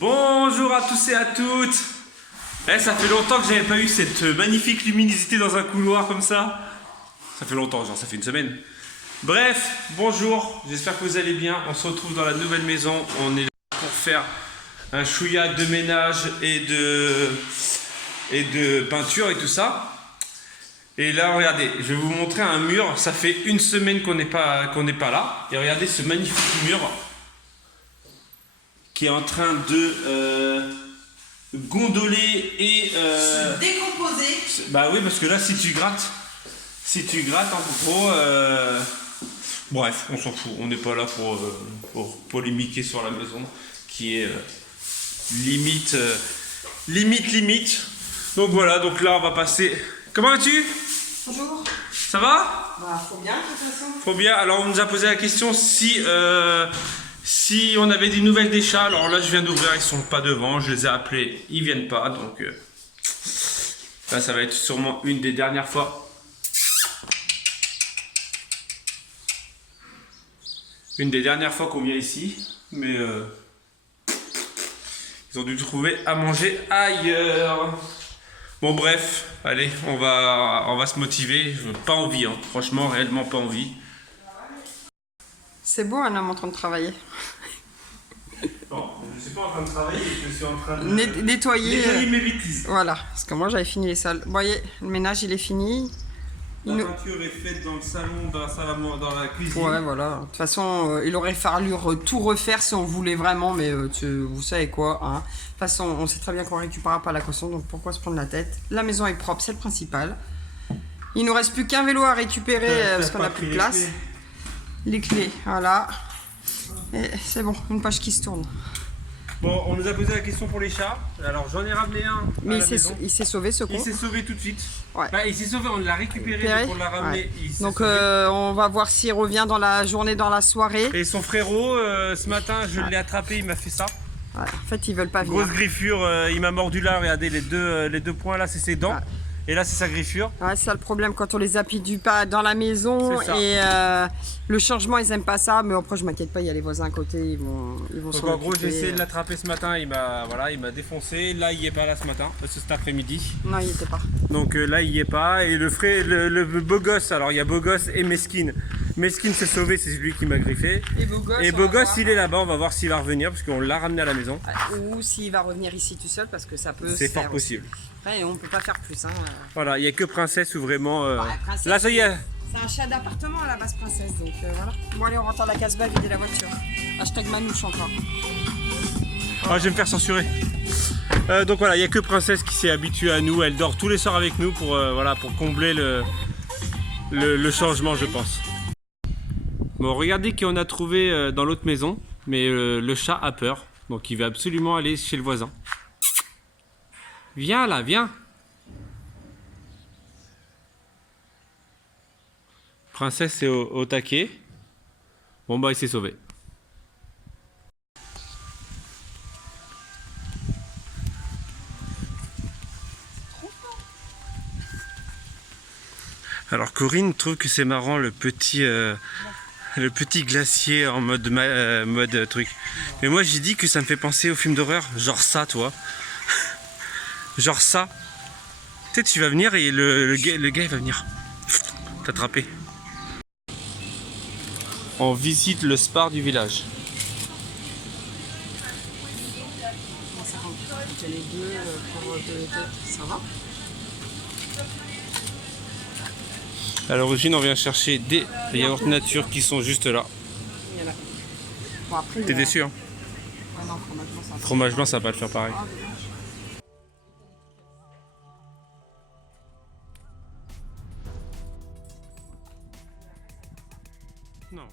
Bonjour à tous et à toutes. Ça fait longtemps que j'avais pas eu cette magnifique luminosité dans un couloir comme ça. Ça fait longtemps, genre ça fait une semaine. Bref, bonjour, j'espère que vous allez bien. On se retrouve dans la nouvelle maison. On est là pour faire un chouïa de ménage et de peinture et tout ça. Et là, regardez, je vais vous montrer un mur. Ça fait une semaine qu'on n'est pas là. Et regardez ce magnifique mur qui est en train de gondoler et se décomposer. Bah oui, parce que là, si tu grattes en gros, bref, on s'en fout. On n'est pas là pour polémiquer sur la maison qui est limite. Donc voilà, donc là, on va passer. Comment vas-tu? Bonjour. Ça va? Bah, faut bien de toute façon. Faut bien. Alors, on nous a posé la question si on avait des nouvelles des chats. Alors là, je viens d'ouvrir, ils sont pas devant. Je les ai appelés, ils viennent pas. Donc là, ça va être sûrement une des dernières fois. Une des dernières fois qu'on vient ici. Mais ils ont dû trouver à manger ailleurs. Bon, bref, allez, on va se motiver. Pas envie, hein. Franchement, réellement pas envie. C'est beau un homme en train de travailler. Non, je ne suis pas en train de travailler, je suis en train de Nettoyer mes bêtises. Voilà, parce que moi j'avais fini les salles. Vous voyez, le ménage il est fini. La peinture est faite dans le salon, dans la cuisine. Ouais, voilà. De toute façon, il aurait fallu tout refaire si on voulait vraiment, mais vous savez quoi, hein. De toute façon, on sait très bien qu'on récupérera pas la caution, donc pourquoi se prendre la tête? La maison est propre, c'est le principal. Il nous reste plus qu'un vélo à récupérer parce qu'on a plus de place. Les clés, voilà. Et c'est bon, une page qui se tourne. Bon, on nous a posé la question pour les chats. Alors j'en ai ramené un. Mais il s'est sauvé ce con. Il s'est sauvé tout de suite. Ouais. Bah, il s'est sauvé, on l'a récupéré, donc on l'a ramené. Ouais. Il s'est Donc sauvé. on va voir s'il revient dans la journée, dans la soirée. Et son frérot, ce matin, je l'ai attrapé, il m'a fait ça. Ouais. En fait, ils veulent pas venir. Grosse griffure, il m'a mordu là, regardez les deux points là, c'est ses dents. Ouais. Et là, c'est sa griffure. Ouais, c'est ça le problème quand on les appuie du pas dans la maison. Et le changement, ils aiment pas ça. Mais après, je m'inquiète pas, il y a les voisins à côté, ils vont Donc s'en en gros, j'ai occuper. essayé de l'attraper ce matin, il m'a défoncé. Là, il y est pas là ce matin, cet après-midi. Non, il était pas. Donc là, il y est pas. Et le beau gosse, alors il y a beau gosse et Mesquine. Mesquine s'est sauvé, c'est celui qui m'a griffé. Et beau gosse, il est là-bas, on va voir s'il va revenir parce qu'on l'a ramené à la maison. Ou s'il va revenir ici tout seul parce que ça peut. C'est fort possible. Après, on peut pas faire plus. Hein. Voilà, il n'y a que Princesse où vraiment. Princesse, là, ça y est. C'est un chat d'appartement à la base, Princesse. Donc voilà. Bon, allez, on rentre à la Casbah vider la voiture. Hashtag Manouche encore. Ah, je vais me faire censurer. Donc voilà, il n'y a que Princesse qui s'est habituée à nous. Elle dort tous les soirs avec nous pour combler le changement, je pense. Bon, regardez qui on a trouvé dans l'autre maison. Mais le chat a peur. Donc il va absolument aller chez le voisin. Viens là, viens. Princesse est au taquet. Bon bah il s'est sauvé. Alors Corinne trouve que c'est marrant le petit glacier en mode truc. Mais moi j'ai dit que ça me fait penser au film d'horreur. Genre ça, toi. Genre ça. Peut-être tu vas venir et le gars il va venir t'attraper. On visite le spar du village. Ça va? À l'origine, on vient chercher des yaourts nature qui sont juste là. Bon, après, T'es déçu, hein? Ah non, fromage blanc, ça va. Fromage blanc, ça va pas le faire pareil. Ah, dommage. Non.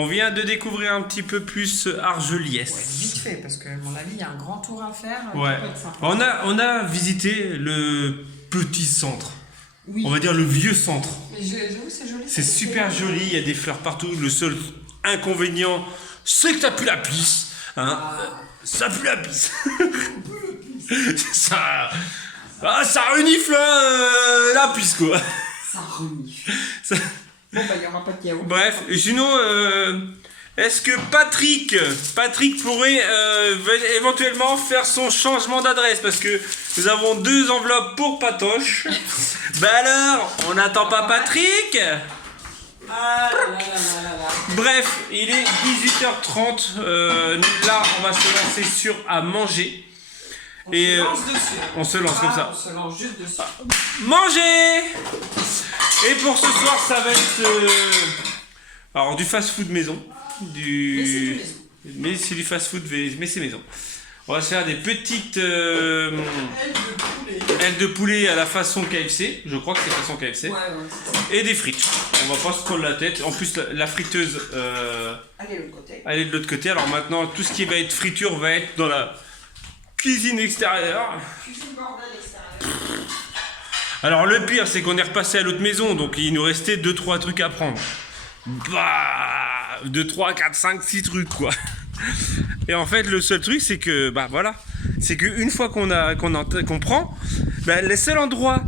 On vient de découvrir un petit peu plus Argelliès. Ouais, vite fait, parce que à mon avis, il y a un grand tour à faire. Ouais. Ça peut être sympa. On a visité le petit centre. Oui. On va dire le vieux centre. Mais j'avoue, c'est joli. C'est super joli, il y a des fleurs partout. Le seul inconvénient, c'est que ça pue la pisse. Hein. Ça pue la pisse. ça renifle la pisse, quoi. Ça renifle. Ça- Bon, bah, il n'y aura pas de yaourt. Bref, et sinon, est-ce que Patrick pourrait éventuellement faire son changement d'adresse? Parce que nous avons 2 enveloppes pour Patoche. Bah alors, on n'attend pas Patrick? Ah là là là là là. Bref, il est 18h30. Là, on va se lancer sur à manger. On Et se lance dessus. on se lance comme ça. On se lance juste dessus. Manger! Et pour ce soir, ça va être alors du fast-food maison. Mais c'est du fast-food, mais c'est maison. On va se faire des petites ailes de poulet à la façon KFC. Je crois que c'est façon KFC. Ouais, c'est ça. Et des frites. On va pas se prendre la tête. En plus, la friteuse, Allez, de l'autre côté. elle est de l'autre côté. Alors maintenant, tout ce qui va être friture va être dans la cuisine extérieure. Cuisine bordel extérieur. Alors le pire, c'est qu'on est repassé à l'autre maison, donc il nous restait 2-3 trucs à prendre. Bah, 2, 3, 4, 5, 6 trucs, quoi. Et en fait, le seul truc, c'est que, bah voilà, c'est qu'une fois qu'on prend, bah, les seuls endroits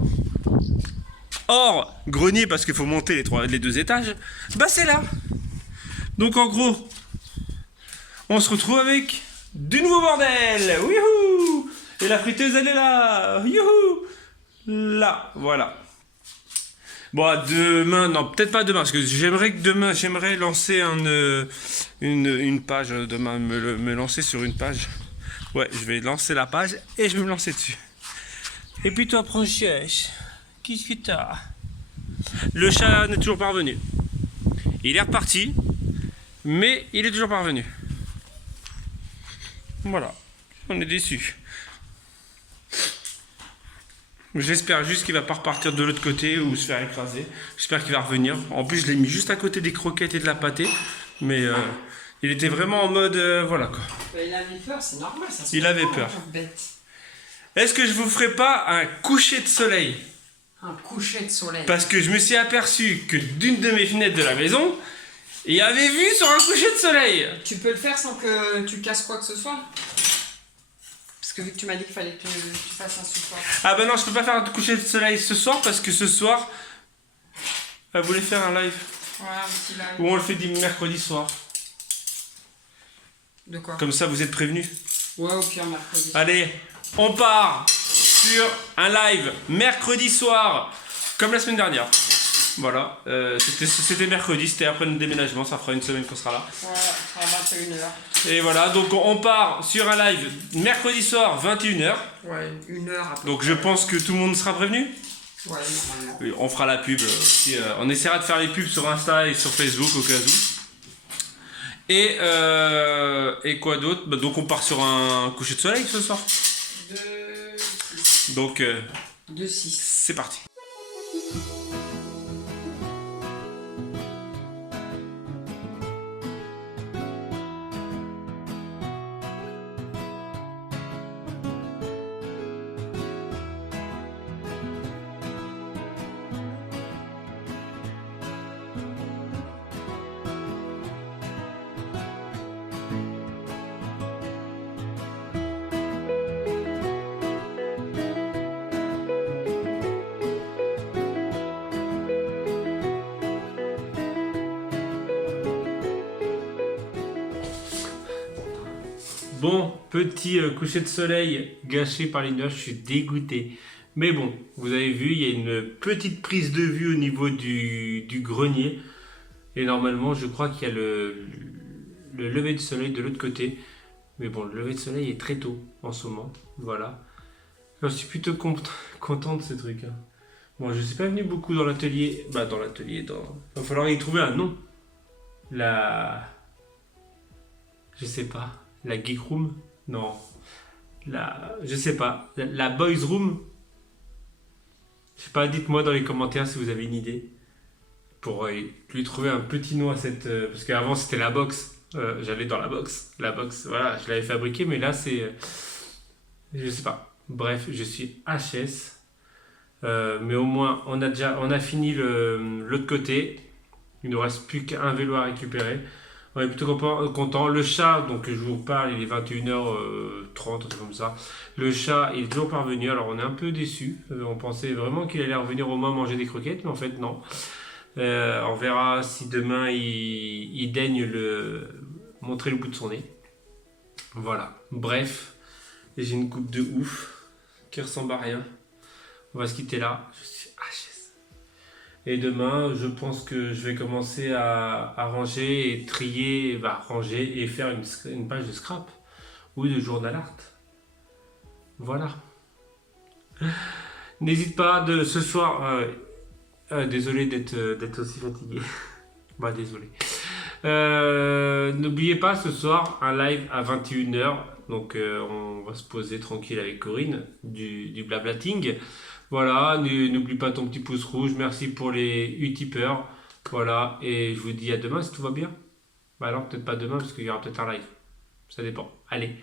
hors grenier, parce qu'il faut monter les 2 étages, bah c'est là. Donc en gros, on se retrouve avec du nouveau bordel. Wouhou! Et la friteuse, elle est là. Youhou! Là, voilà. Bon, demain, non, peut-être pas demain, parce que j'aimerais lancer une page demain, me lancer sur une page. Ouais, je vais lancer la page et je vais me lancer dessus. Et puis toi, princesse, qu'est-ce que t'as? Le chat n'est toujours pas revenu. Il est reparti, mais il est toujours pas revenu. Voilà, on est déçus. J'espère juste qu'il va pas repartir de l'autre côté ou se faire écraser. J'espère qu'il va revenir. En plus, je l'ai mis juste à côté des croquettes et de la pâtée. Mais il était vraiment en mode... voilà quoi. Il avait peur, c'est normal. Ça se Il avait comprend, peur. pauvre bête. Est-ce que je vous ferai pas un coucher de soleil? Un coucher de soleil. Parce que je me suis aperçu que d'une de mes fenêtres de la maison, il y avait vu sur un coucher de soleil. Tu peux le faire sans que tu casses quoi que ce soit? Parce que vu que tu m'as dit qu'il fallait que tu fasses un support. Ah bah non, je peux pas faire un coucher de soleil ce soir parce que ce soir, elle voulait faire un live. Ouais, un petit live. Ou on le fait mercredi soir. De quoi? Comme ça, vous êtes prévenus. Ouais, au pire, mercredi. Allez, on part sur un live mercredi soir, comme la semaine dernière. Voilà, c'était mercredi, c'était après le déménagement, ça fera une semaine qu'on sera là. Ouais, ça va 21h. Et voilà, donc on part sur un live mercredi soir, 21h. Ouais, 1h après. Donc je pense que tout le monde sera prévenu. Ouais, normalement. Oui, on fera la pub aussi. On essaiera de faire les pubs sur Insta et sur Facebook au cas où. Et quoi d'autre? Bah, donc on part sur un coucher de soleil ce soir. 2-6. Donc 2-6. c'est parti. Bon, petit coucher de soleil gâché par les nuages, je suis dégoûté. Mais bon, vous avez vu, il y a une petite prise de vue au niveau du grenier. Et normalement, je crois qu'il y a le lever du soleil de l'autre côté. Mais bon, le lever de soleil est très tôt en ce moment. Voilà. Je suis plutôt content de ce truc. Hein. Bon, je ne suis pas venu beaucoup dans l'atelier. Bah, dans l'atelier, il va falloir y trouver un nom. Je sais pas. La geek room? Non. Je sais pas. La boys room? Je sais pas, dites-moi dans les commentaires si vous avez une idée. pour lui trouver un petit nom à cette... parce qu'avant c'était la box, j'allais dans la box, voilà, je l'avais fabriquée, mais là c'est... je sais pas, bref, je suis HS, mais au moins on a fini l'autre côté, il ne nous reste plus qu'un vélo à récupérer. On est plutôt content. Le chat, donc je vous parle, il est 21h30, un truc comme ça. Le chat, il est toujours pas revenu, alors on est un peu déçus. On pensait vraiment qu'il allait revenir au moins manger des croquettes, mais en fait non. On verra si demain il daigne montrer le bout de son nez. Voilà. Bref, j'ai une coupe de ouf qui ressemble à rien. On va se quitter là. Je suis HS. Et demain, je pense que je vais commencer à ranger et trier, ranger et faire une page de scrap ou de journal art. Voilà. N'hésite pas ce soir. Désolé d'être aussi fatigué. Désolé. N'oubliez pas ce soir un live à 21h. Donc on va se poser tranquille avec Corinne du blablating. Voilà, n'oublie pas ton petit pouce rouge. Merci pour les utipeurs. Voilà, et je vous dis à demain si tout va bien. Alors peut-être pas demain parce qu'il y aura peut-être un live. Ça dépend. Allez.